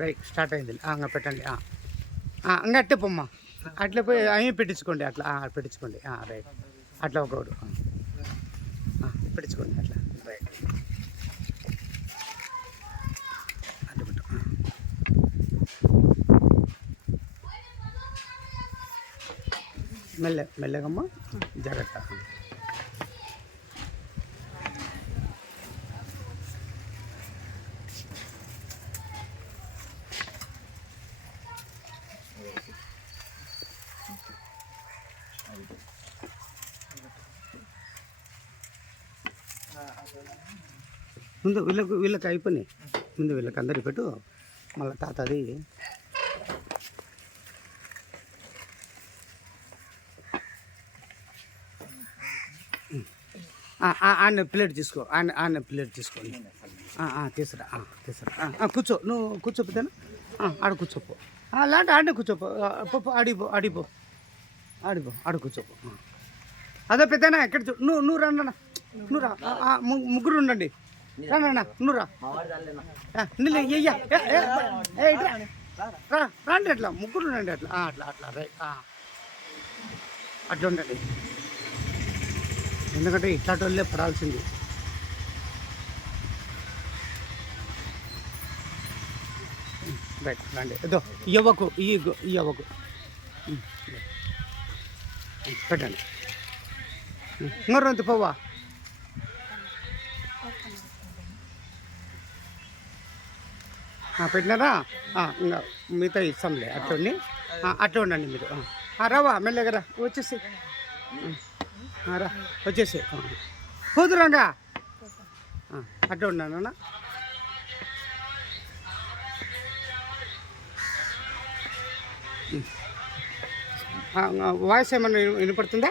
right start అయింది ఇంకా పెట్టండి ఇంకా అట్టే పొమ్మ అట్లా పోయి అవి పెట్టించుకోండి అట్లా పెట్టించుకోండి రైట్ అట్లా ఒకడు పెట్టించుకోండి అట్లా రైట్ అట్లా పెట్టు మెల్లగమ్మ జాగ్రత్త ముందు వీళ్ళకి అయిపోయినాయి ముందు వీళ్ళకి అందరికి పెట్టు మళ్ళీ తాతది ఆయన ప్లేట్ తీసుకో ఆయన ప్లేట్ తీసుకోండి తీసురా కూర్చో నువ్వు కూర్చోపోతేనా ఆడ కూర్చోపో లాంటి ఆడే కూర్చోపో పప్పు ఆడిపో ఆడ కూర్చోపో అదే పెద్దనా ఎక్కడ నువ్వు రండి నువ్వు రా ముగ్గురు ఉండండి రానా నువ్వు రా రండి అట్లా ముగ్గురు ఉండండి అట్లా అట్లా రైట్ అట్లా ఉండండి ఎందుకంటే ఇట్లాంటి వాళ్ళే పడాల్సింది రైట్ రండి ఏదో ఇవ్వకు ఇవ్వకు పెట్టండి ఇంకొంత పోవా పెట్టినారా ఇంకా మిగతా ఇస్తాంలే అట్లా ఉండండి మీరు రావా మెల్లగా రా వచ్చేసి రా వచ్చేసి కూతురంగా అట్లా ఉన్నాను వాయిస్ ఏమన్నా వినపడుతుందా